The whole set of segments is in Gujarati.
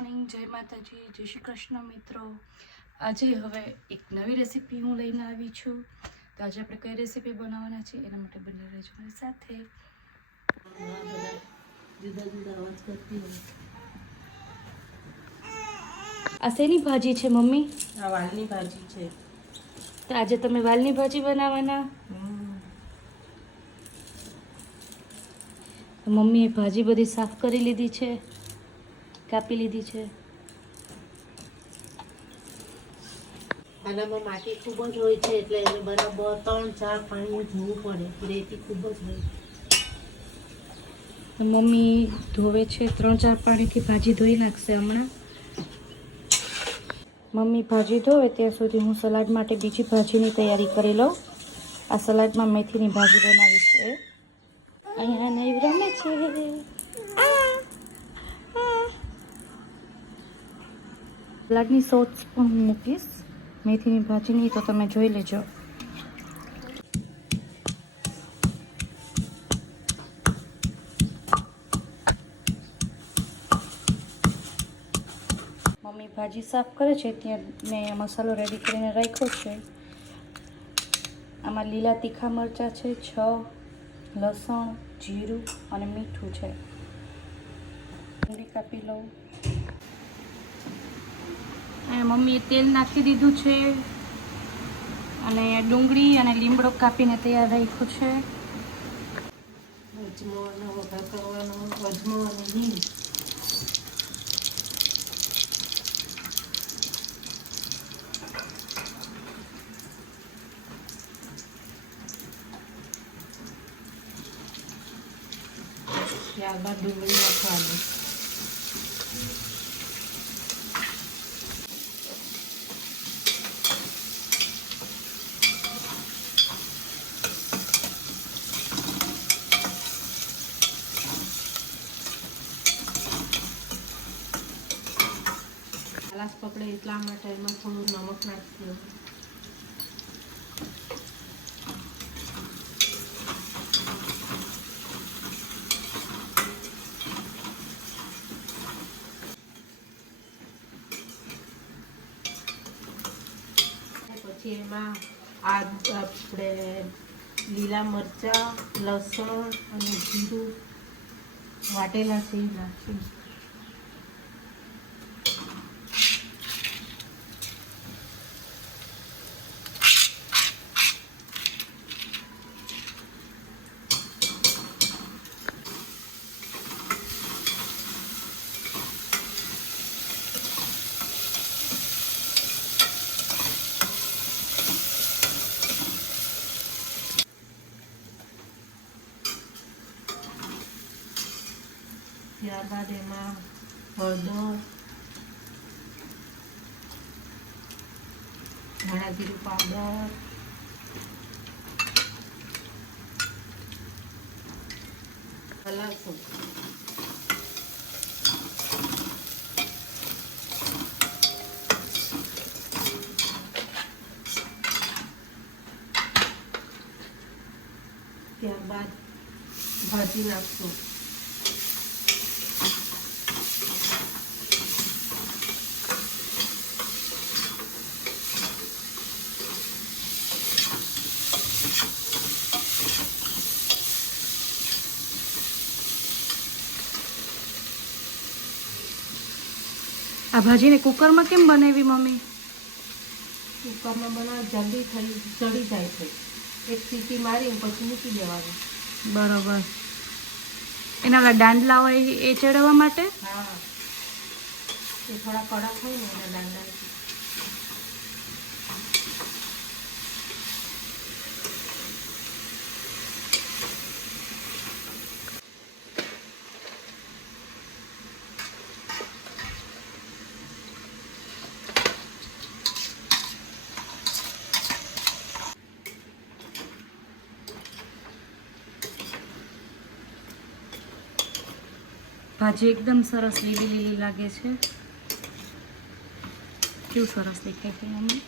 મોર્નિંગ, જય માતાજી, જય શ્રી કૃષ્ણ મિત્રો. આજે હવે એક નવી રેસીપી હું લઈને આવી છું. તો આજે આપણે કઈ રેસીપી બનાવવાના છે એના માટે બની રહેજો મારી સાથે. આ શેની ભાજી છે મમ્મી? આ વાલની ભાજી છે. તો આજે તમે વાલની ભાજી બનાવવાના? મમ્મીએ ભાજી બધી સાફ કરી લીધી છે, કાપી લીધી છે. આનામાં માટી ખૂબ જ હોય છે એટલે એને બરાબર 3-4 પાણી ધોવું પડે. રેતી ખૂબ જ હોય. મમ્મી ધોવે છે, 3-4 પાણીથી ભાજી ધોઈ નાખશે હમણાં. મમ્મી ભાજી ધોવે ત્યાં સુધી હું સલાડ માટે બીજી ભાજીની તૈયારી કરી લઉં. આ સલાડમાં મેથીની ભાજી બનાવીશ. અહીંયા નહીં રમે છે. સલાડની સોસ પણ હું મૂકીશ, મેથીની ભાજીની તો તમે જોઈ લેજો. મમ્મી ભાજી સાફ કરે છે ત્યાં મેં મસાલો રેડી કરીને રાખ્યો છે. આમાં લીલા તીખા મરચાં છે, 6 લસણ, જીરું અને મીઠું છે. ડુંગળી કાપી લઉં. મમ્મીએ તેલ નાખી દીધું છે અને ડુંગળી અને લીમડો કાપીને તૈયાર રાખ્યો છે. અજમોનો વઘાર કરવાનો, અજમો અને હિંગ. ત્યારબાદ ડુંગળી નાખવાની. ખલાસ પકડે એટલા માટે એમાં થોડું નમક નાખી દઉં. પછી એમાં આપણે લીલા મરચાં, લસણ અને જીરું વાટેલા છે એ નાખીએ. ત્યારબાદ એમાં હળદર, ધાણા જીરું પાવડર, હલાવશું. ત્યારબાદ ભાજી નાખશું. આ ભાજીને કુકરમાં કેમ બનાવી મમ્મી? કુકરમાં બનાવ જલ્દી ચડી જાય છે. એક સીટી મારીને પછી મૂકી દેવાનું. બરોબર. એના ઓલા દાંડલા હોય એ ચડવા માટે? હા, એ થોડા કડક હોય ને એના દાંડા. ભાજી એકદમ સરસ લીલી લીલી લાગે છે. કેવું સરસ દેખાય છે મમ્મી.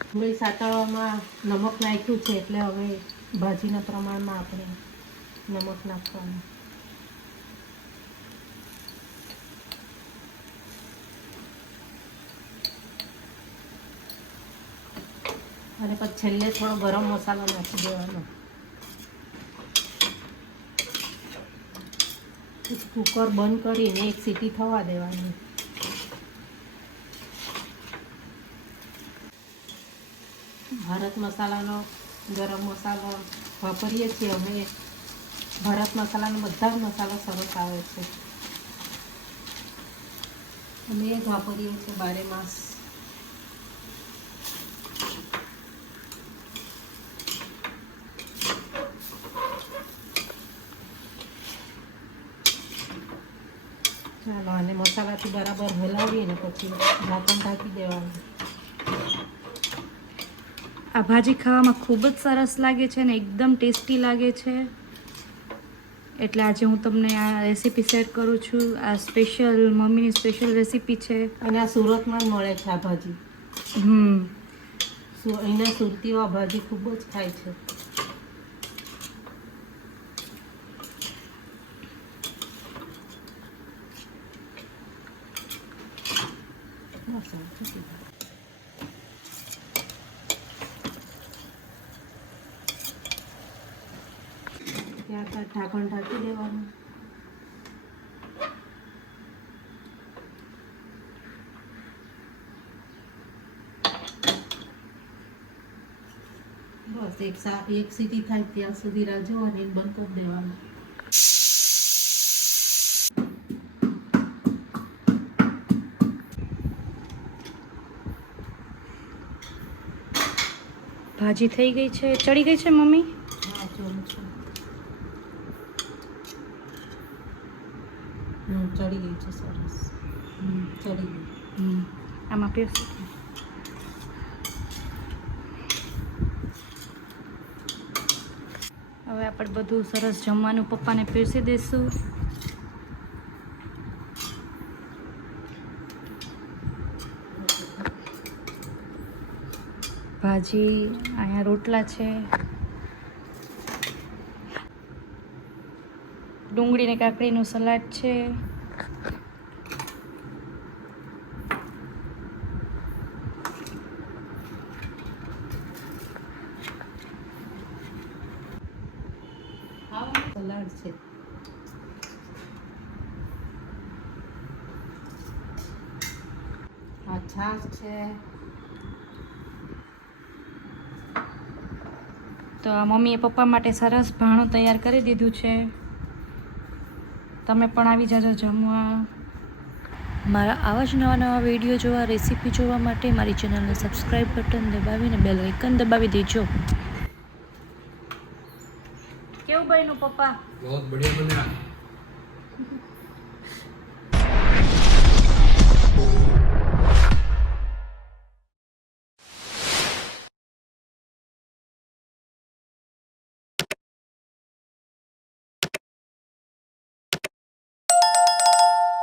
ડુંગળી સાતળવામાં નમક નાખ્યું છે એટલે હવે ભાજીના પ્રમાણમાં આપણે નમક નાખવાનું. અને પછી છેલ્લે થોડો ગરમ મસાલો નાખી દેવાનો. પછી કુકર બંધ કરીને એક સીટી થવા દેવાની. ભારત મસાલાનો ગરમ મસાલો વાપરીએ છીએ અમે. ભારત મસાલાનો બધા જ મસાલા સરસ આવે છે. અમે એ જ વાપરીએ છીએ બારે માસ. ચાલો આને મસાલાથી બરાબર હલાવીને પછી ઢાંકણ ઢાંકી દેવાનું. આ ભાજી ખાવામાં ખૂબ જ સરસ લાગે છે ને એકદમ ટેસ્ટી લાગે છે. એટલે આજે હું તમને આ રેસીપી શેર કરું છું. આ સ્પેશિયલ મમ્મીની સ્પેશિયલ રેસીપી છે. અને આ સુરતમાં જ મળે છે આ ભાજી. અહીંના સુરતીઓ આ ભાજી ખૂબ જ ખાય છે. ત્યારબાદ ઢાંકણ ઢાંકી દેવાનું. બસ એક સીટી થાય ત્યાં સુધી રાહ જોવાની, બંધ કરી દેવાનું. ભાજી થઈ ગઈ છે, ચડી ગઈ છે મમ્મી. હા, જોઉં છું. ચડી ગઈ છે, સરસ. ચડી ગઈ. આમાં પીરસી. હવે આપણે બધું સરસ જમવાનું પપ્પાને પીરસી દઈશું. ભાજી, અહીંયા રોટલા છે, ડુંગળી ને કાકડીનું સલાડ છે, સલાડ છે. આ છાશ છે. તો આ મમ્મીએ પપ્પા માટે સરસ ભાણું તૈયાર કરી દીધું છે. તમે પણ આવી જાજો જમવા. મારા આવા જ નવા વિડીયો જોવા, રેસીપી જોવા માટે મારી ચેનલને સબસ્ક્રાઈબ બટન દબાવીને બેલ આઇકન દબાવી દેજો. કેવું બન્યું પપ્પા? बहुत बढ़िया बना.